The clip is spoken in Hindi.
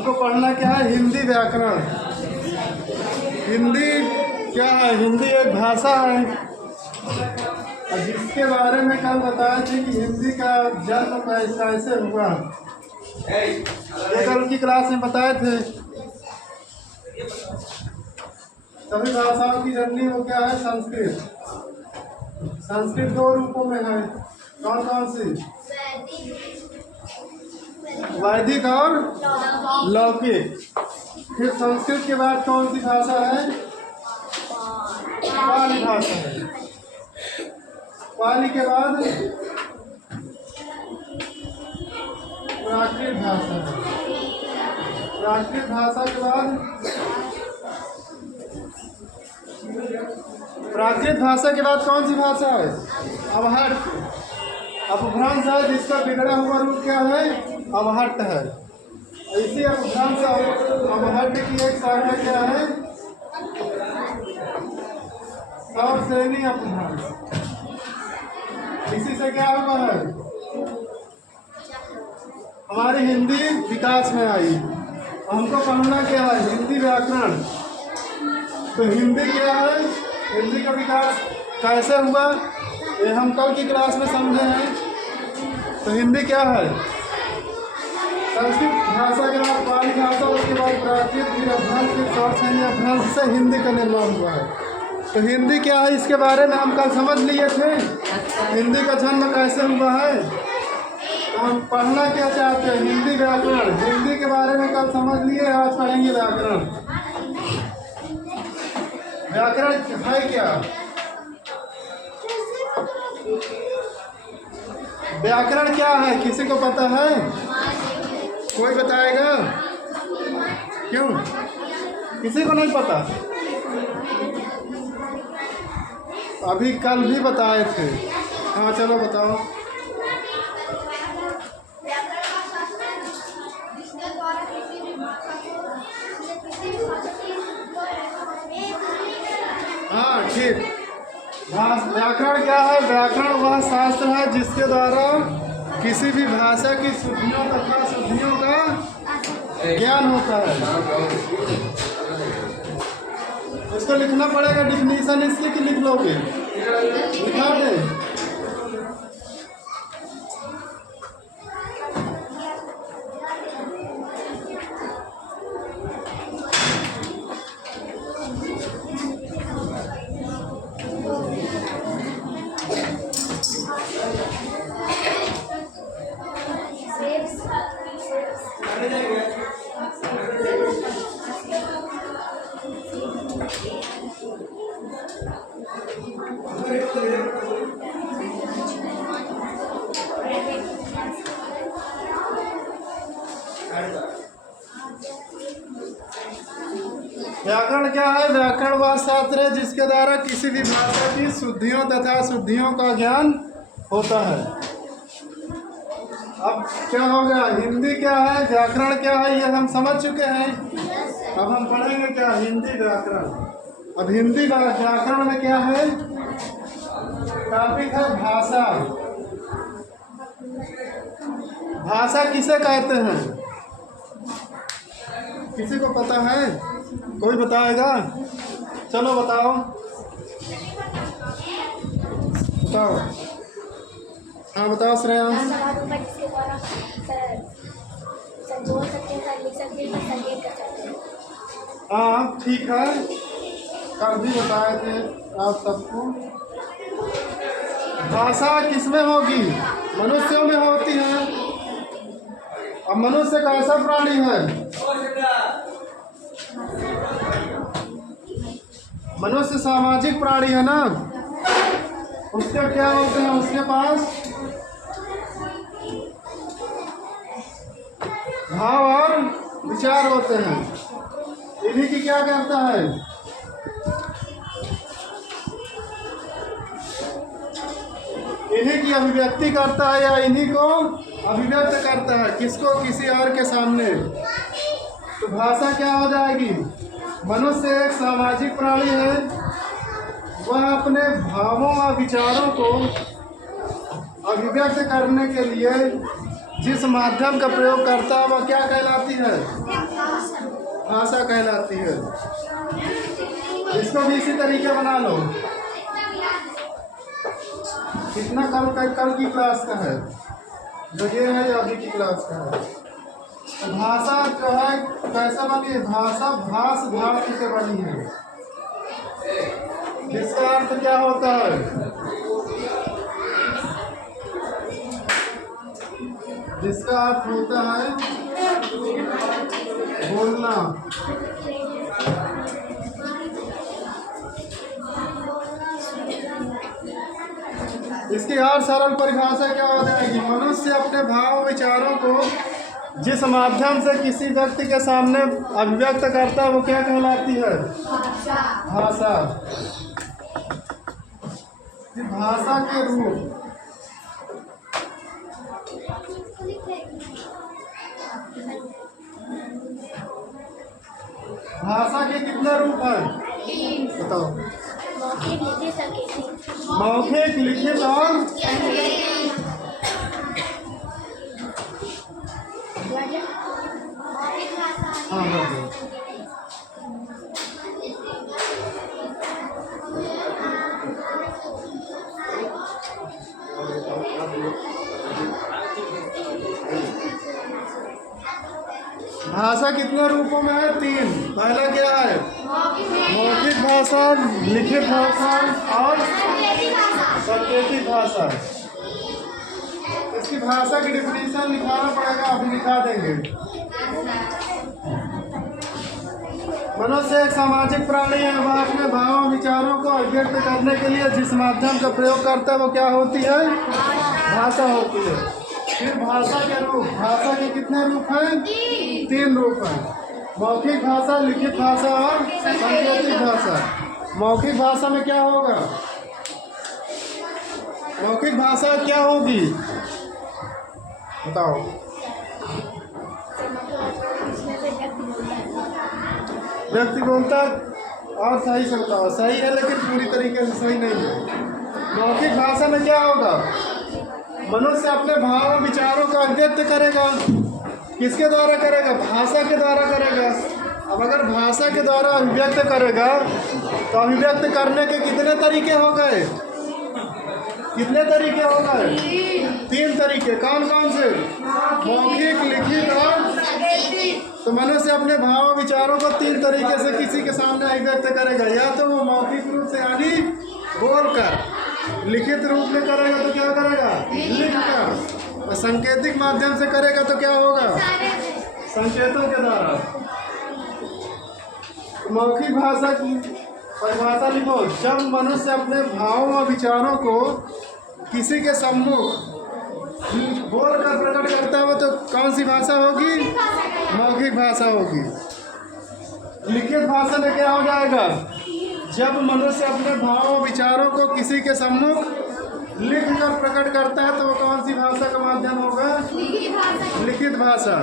हमको पढ़ना क्या है? हिंदी व्याकरण। हिंदी क्या है? हिंदी एक भाषा है और जिसके बारे में कल बताए थे कि हिंदी का जन्म कैसे हुआ, ये कल की क्लास में बताए थे। सभी भाषाओं की जननी वो क्या है? संस्कृत। संस्कृत दो रूपों में है, कौन कौन सी? वैदिक और लौकिक। फिर संस्कृत के बाद कौन सी भाषा है? पाली भाषा है। पाली के बाद प्राकृत भाषा है। प्राकृत भाषा के बाद प्राकृत भाषा के बाद कौन सी भाषा है? अवहट्ट। अपभ्रंश है जिसका बिगड़ा हुआ रूप क्या है? अवहट्ट है। इसी अपभ्रंश अवहट्ट की एक शाखा क्या है? सौरसेनी अपभ्रंश। इसी से क्या हुआ है? हमारी हिंदी विकास में आई। हमको पढ़ना क्या है? हिंदी व्याकरण। तो हिंदी क्या है? हिंदी का विकास कैसे हुआ ये हम कल की क्लास में समझे हैं। तो हिंदी क्या है? संस्कृत भाषा के बाद पाली भाषा, उसके बाद प्राकृत, फिर अभ्रंश, फिर सौरसेनी अभ्रंश से हिंदी का निर्माण हुआ है। तो हिंदी क्या है इसके बारे में हम कल समझ लिए थे। हिंदी का जन्म कैसे हुआ है। तो हम पढ़ना क्या चाहते हैं? हिंदी व्याकरण। हिंदी के बारे में कल समझ लिए, आज पढ़ेंगे व्याकरण। व्याकरण है क्या? व्याकरण क्या है? किसी को पता है? कोई बताएगा? क्यों किसी को नहीं पता? अभी कल भी बताए थे। हाँ चलो बताओ। हाँ ठीक। व्याकरण क्या है? व्याकरण वह शास्त्र है जिसके द्वारा किसी भी भाषा की शुद्धियों तथा शुद्धियों का ज्ञान होता है। इसको लिखना पड़ेगा डिफिनीशन इसकी कि लिख लोगे? लिखा दे। व्याकरण क्या है? व्याकरण वह शास्त्र है जिसके द्वारा किसी भी भाषा की शुद्धियों तथा अशुद्धियों का ज्ञान होता है। अब क्या हो गया? हिंदी क्या है, व्याकरण क्या है, ये हम समझ चुके हैं। अब हम पढ़ेंगे क्या? हिंदी व्याकरण। अब हिंदी व्याकरण में क्या है? टॉपिक है भाषा। भाषा किसे कहते हैं? किसी को पता है? कोई बताएगा? चलो बताओ बताओ। हाँ बताओ श्रेयांश। हाँ ठीक है, कल भी बताए थे आप सबको। भाषा किसमें होगी? मनुष्यों में होती है। अब मनुष्य कैसा प्राणी है? मनुष्य सामाजिक प्राणी है ना। उसके क्या होते हैं? उसके पास भाव और विचार होते हैं। इन्हीं की क्या करता है? इन्हीं की अभिव्यक्ति करता है या इन्हीं को अभिव्यक्त करता है। किसको? किसी और के सामने। तो भाषा क्या हो जाएगी? मनुष्य एक सामाजिक प्राणी है। वह अपने भावों व विचारों को अभिव्यक्त करने के लिए जिस माध्यम का प्रयोग करता है वह क्या कहलाती है? भाषा कहलाती है। इसको भी इसी तरीके बना लो। कितना कल की क्लास का है, जो ये है अभी की क्लास का है। भाषा जो है कैसा बनी है? भाषा भाष धातु से बनी है, जिसका अर्थ क्या होता है? जिसका अर्थ होता है बोलना। इसकी और सरल परिभाषा क्या हो जाएगी? मनुष्य अपने भाव विचारों को जिस माध्यम से किसी व्यक्ति के सामने अभिव्यक्त करता है वो क्या कहलाती है? भाषा। भाषा के रूप, भाषा के कितने रूप हैं बताओ? मौखिक, लिखित और भाषा कितने रूपों में है? 3। पहला क्या है? मौखिक भाषा, लिखित भाषा और सांकेतिक भाषा। इसकी भाषा की डिफिनीशन लिखाना पड़ेगा, अभी लिखा देंगे। मनुष्य एक सामाजिक प्राणी है। वह अपने भावों विचारों को अभिव्यक्त करने के लिए जिस माध्यम का प्रयोग करता है वो क्या होती है? भाषा होती है। फिर भाषा के रूप, भाषा के कितने रूप हैं? 3 रूप हैं। मौखिक भाषा, लिखित भाषा और सांकेतिक भाषा। मौखिक भाषा में क्या होगा? मौखिक भाषा क्या होगी बताओ? व्यक्ति बोलता और सही से बताओ। सही है लेकिन पूरी तरीके से सही नहीं है। मौखिक भाषा में क्या होगा? मनुष्य अपने भाव विचारों का अभिव्यक्त करेगा। किसके द्वारा करेगा? भाषा के द्वारा करेगा। अब अगर भाषा के द्वारा अभिव्यक्त करेगा तो अभिव्यक्त करने के कितने तरीके हो गए? कितने तरीके हो गए? 3 तरीके। कौन कौन से? मौखिक, लिखित और तो मनुष्य अपने भाव विचारों को 3 तरीके से किसी के सामने अभिव्यक्त करेगा। या तो वो मौखिक रूप से यानी बोलकर, लिखित रूप में करेगा तो क्या करेगा? लिखकर। और सांकेतिक माध्यम से करेगा तो क्या होगा? संकेतों के द्वारा। मौखिक भाषा की परिभाषा लिखो। जब मनुष्य अपने भावों और विचारों को किसी के सम्मुख बोलकर प्रकट करता है तो कौन सी भाषा होगी? मौखिक भाषा होगी। लिखित भाषा में क्या हो जाएगा? जब मनुष्य अपने भावों विचारों को किसी के सम्मुख लिखकर प्रकट करता है तो वो कौन सी भाषा का माध्यम होगा? लिखित भाषा।